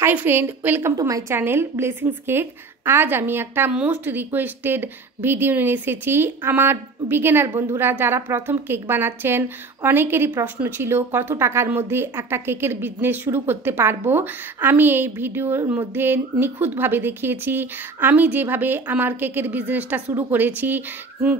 High friend welcome to my channel blessings cake. आज आमी एकटा मोस्ट रिक्वेस्टेड भिडियो निये एसेछि। आमार बिगिनार बंधुरा जारा प्रथम केक बानाচ্ছেন अनेकेरই प्रश्न छिलो कत टाकार मध्य एकटा केकेर बिजनेस शुरू करते पारबो। आमी एई भिडियोर मध्य निखुतभावे देखिएछि आमी जेभावे आमार केकेर बिजनेसटा शुरू करेछि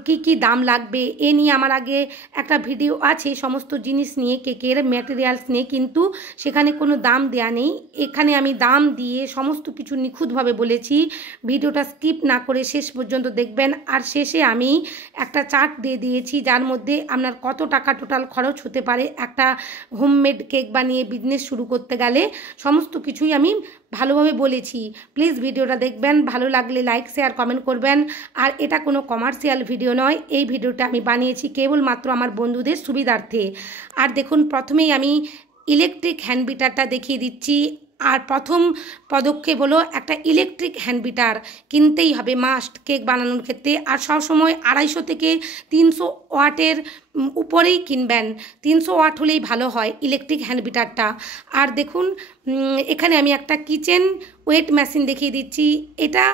की दाम लागबे ए निये आमार आगे एकटा भिडियो आछे समस्त जिनिस निये केकेर मटेरियाल्स निये, किन्तु सेखाने कोनो दाम देया नेই। एखाने आमी दाम दिए समस्त किछु निखुतभावे बोलेछि। ভিডিওটা স্কিপ না করে শেষ পর্যন্ত দেখবেন। আর শেষে আমি একটা চার্ট দিয়ে দিয়েছি যার মধ্যে আপনার কত টাকা টোটাল খরচ হতে পারে একটা হোমমেড কেক বানিয়ে বিজনেস শুরু করতে গেলে। সমস্ত কিছুই আমি ভালোভাবে বলেছি। প্লিজ ভিডিওটা দেখবেন, ভালো লাগলে লাইক শেয়ার কমেন্ট করবেন। আর এটা কোনো কমার্শিয়াল ভিডিও নয়, এই ভিডিওটা আমি বানিয়েছি কেবলমাত্র আমার বন্ধুদের সুবিধার্থে। আর দেখুন প্রথমেই আমি ইলেকট্রিক হ্যান্ড বিটারটা দেখিয়ে দিচ্ছি। আর প্রথম পদক্ষেপ হলো একটা ইলেকট্রিক হ্যান্ড বিটার কিনতেই হবে মাস্ট কেক বানানোর ক্ষেত্রে। আর সবসময় 250 থেকে 300 ওয়াটের উপরেই কিনবেন, 300 ওয়াট হলেই ভালো হয় ইলেকট্রিক হ্যান্ড বিটারটা। আর দেখুন এখানে আমি একটা কিচেন ওয়েট মেশিন দেখিয়ে দিচ্ছি। এটা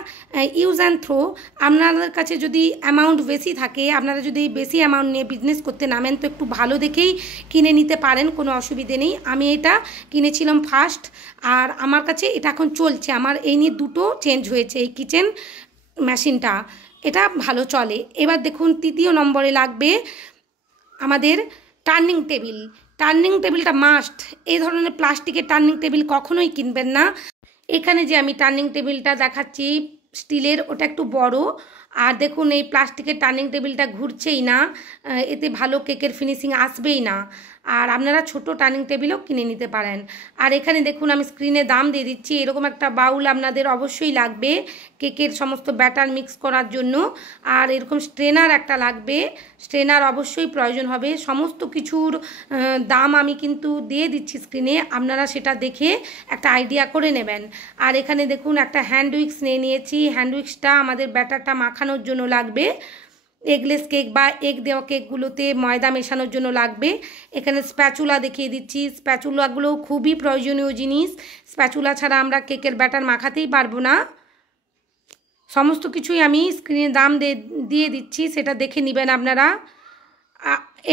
ইউজ অ্যান্ড থ্রো। আপনাদের কাছে যদি অ্যামাউন্ট বেশি থাকে, আপনারা যদি বেশি অ্যামাউন্ট নিয়ে বিজনেস করতে নামেন তো একটু ভালো দেখেই কিনে নিতে পারেন, কোনো অসুবিধে নেই। আমি এটা কিনেছিলাম ফার্স্ট আর আমার কাছে এটা এখন চলছে। আমার এই নিয়ে দুটো চেঞ্জ হয়েছে এই কিচেন মেশিনটা, এটা ভালো চলে। এবার দেখুন তৃতীয় নম্বরে লাগবে আমাদের টার্নিং টেবিল। টার্নিং টেবিলটা মাস্ট। এই ধরনের প্লাস্টিকের টার্নিং টেবিল কখনোই কিনবেন না। এখানে যে আমি টার্নিং টেবিলটা দেখাচ্ছি স্টিলের, ওটা একটু বড়। আর দেখুন এই প্লাস্টিকের টার্নিং টেবিলটা ঘুরছেই না, এতে ভালো কেকের ফিনিশিং আসবেই না। আর আপনারা ছোট টার্নিং টেবিলও কিনে নিতে পারেন। আর এখানে দেখুন আমি স্ক্রিনে দাম দিয়ে দিচ্ছি। এরকম একটা বাউল আপনাদের অবশ্যই লাগবে কেকের সমস্ত ব্যাটার মিক্স করার জন্য। আর এরকম স্ট্রেনার একটা লাগবে, স্ট্রেনার অবশ্যই প্রয়োজন হবে। সমস্ত কিছুর দাম আমি কিন্তু দিয়ে দিচ্ছি স্ক্রিনে, আপনারা সেটা দেখে একটা আইডিয়া করে নেবেন। আর এখানে দেখুন একটা হ্যান্ড উইক্স নিয়ে নিয়েছি। হ্যান্ড উইক্সটা আমাদের ব্যাটারটা মাখানোর জন্য লাগবে। এগলেস কেক বা এগ দেওয়া কেকগুলোতে ময়দা মেশানোর জন্য লাগবে। এখানে স্প্যাচুলা দেখিয়ে দিচ্ছি। স্প্যাচুলাগুলোও খুবই প্রয়োজনীয় জিনিস। স্প্যাচুলা ছাড়া আমরা কেকের ব্যাটার মাখাতেই পারবো না। সমস্ত কিছুই আমি স্ক্রিনে দাম দিয়ে দিচ্ছি, সেটা দেখে নেবেন আপনারা।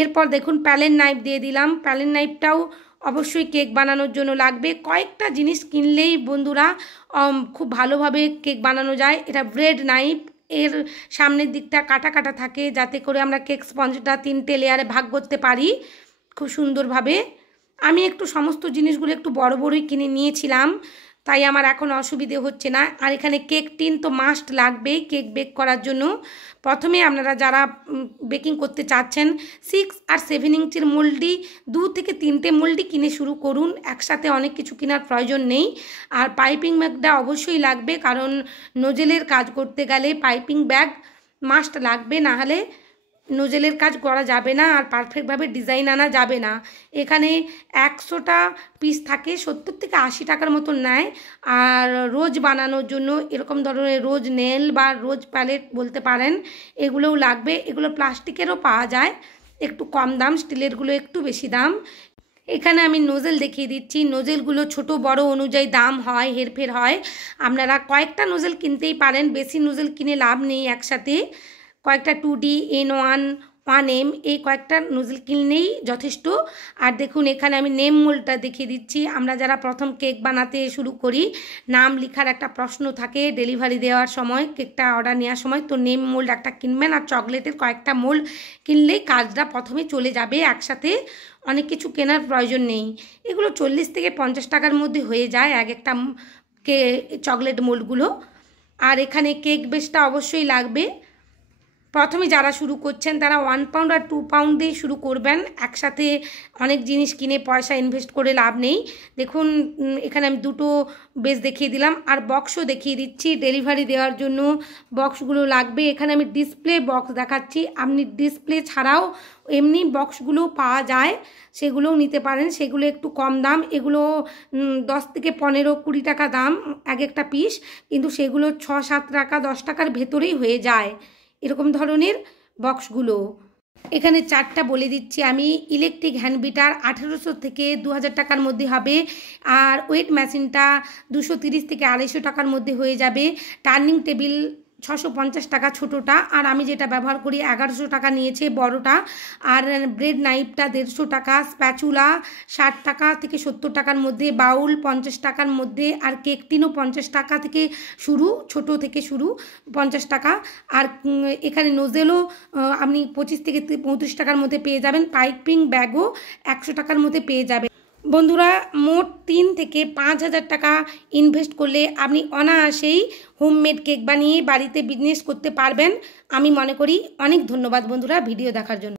এরপর দেখুন প্যালেন নাইফ দিয়ে দিলাম। প্যালেন নাইফটাও অবশ্যই কেক বানানোর জন্য লাগবে। কয়েকটা জিনিস কিনলেই বন্ধুরা খুব ভালোভাবে কেক বানানো যায়। এটা ব্রেড নাইফ, এর সামনের দিকটা কাটা কাটা থাকে যাতে করে আমরা কেক স্পঞ্জটা 3টে লেয়ারে ভাগ করতে পারি খুব সুন্দরভাবে। আমি একটু সমস্ত জিনিসগুলো একটু বড় বড়ই কিনে নিয়েছিলাম, তাই আমার এখন অসুবিধে হচ্ছে না। আর এখানে কেক টিন তো মাস্ট লাগবেই কেক বেক করার জন্য। প্রথমে আপনারা যারা বেকিং করতে চাচ্ছেন 6 আর 7 ইঞ্চির মোল্ডি 2 থেকে 3টে মোল্ডি কিনে শুরু করুন, একসাথে অনেক কিছু কেনার প্রয়োজন নেই। আর পাইপিং ব্যাগটা অবশ্যই লাগবে, কারণ নোজেলের কাজ করতে গেলে পাইপিং ব্যাগ মাস্ট লাগবে, না হলে নোজেলের কাজ করা যাবে না আর পারফেক্টভাবে ডিজাইন আনা যাবে না। এখানে 100টা পিস থাকে, 70 থেকে 80 টাকার মতো নেয়। আর রোজ বানানোর জন্য এরকম ধরনের রোজ নেল বা রোজ প্যালেট বলতে পারেন, এগুলোও লাগবে। এগুলো প্লাস্টিকেরও পাওয়া যায়, একটু কম দাম, স্টিলেরগুলো একটু বেশি দাম। এখানে আমি নোজেল দেখিয়ে দিচ্ছি। নোজেলগুলো ছোট বড় অনুযায়ী দাম হয়, হেরফের হয়। আপনারা কয়েকটা নোজেল কিনতেই পারেন, বেশি নোজেল কিনে লাভ নেই একসাথে। কয়েকটা 2D, N1, 1M এই কয়েকটা নোজেল কিনলেই যথেষ্ট। আর দেখুন এখানে আমি নেম মোল্ডটা দেখিয়ে দিচ্ছি। আমরা যারা প্রথম কেক বানাতে শুরু করি, নাম লেখার একটা প্রশ্ন থাকে ডেলিভারি দেওয়ার সময়, কেকটা অর্ডার নেওয়ার সময়, তো নেম মোল্ড একটা কিনবেন। আর চকলেটের কয়েকটা মোল্ড কিনলেই কাজটা প্রথমে চলে যাবে, একসাথে অনেক কিছু কেনার প্রয়োজন নেই। এগুলো 40 থেকে 50 টাকার মধ্যে হয়ে যায় এক একটা চকলেট মোল্ডগুলো। আর এখানে কেক বেসটা অবশ্যই লাগবে। প্রথমে যারা শুরু করছেন তারা 1 পাউন্ড আর 2 পাউন্ড দিয়ে শুরু করবেন, একসাথে অনেক জিনিস কিনে পয়সা ইনভেস্ট করে লাভ নেই। দেখুন এখানে আমি দুটো বেস দেখিয়ে দিলাম। আর বক্সও দেখিয়ে দিচ্ছি, ডেলিভারি দেওয়ার জন্য বক্সগুলো লাগবে। এখানে আমি ডিসপ্লে বক্স দেখাচ্ছি, আপনি ডিসপ্লে ছাড়াও এমনি বক্সগুলো পাওয়া যায়, সেগুলোও নিতে পারেন। সেগুলো একটু কম দাম, এগুলো 10 থেকে 15-20 টাকা দাম এক একটা পিস, কিন্তু সেগুলো 6-7 টাকা 10 টাকার ভেতরেই হয়ে যায় এরকম ধরনের বক্সগুলো। এখানে চারটা বলে দিচ্ছি আমি। ইলেকট্রিক হ্যান্ড বিটার 1800 থেকে 2000 টাকার মধ্যে হবে, আর ওয়েট মেশিনটা 230 থেকে 250 টাকার মধ্যে হয়ে যাবে। টার্নিং টেবিল 650 টাকা ছোটোটা, আর আমি যেটা ব্যবহার করি 1100 টাকা নিয়েছে বড়টা। আর ব্রেড নাইফটা 150 টাকা, স্প্যাচুলা 60 টাকা থেকে 70 টাকার মধ্যে, বাউল 50 টাকার মধ্যে, আর কেক টিনও 50 টাকা থেকে শুরু, ছোট থেকে শুরু 50 টাকা। আর এখানে নোজেলও আপনি 25 থেকে 35 টাকার মধ্যে পেয়ে যাবেন। পাইপিং ব্যাগও 100 টাকার মধ্যে পেয়ে যাবেন। বন্ধুরা, মোট 3 থেকে 5,000 টাকা ইনভেস্ট করলে আপনি অনায়াসেই হোমমেড কেক বানিয়ে বাড়িতে বিজনেস করতে পারবেন আমি মনে করি। অনেক ধন্যবাদ বন্ধুরা ভিডিও দেখার জন্য।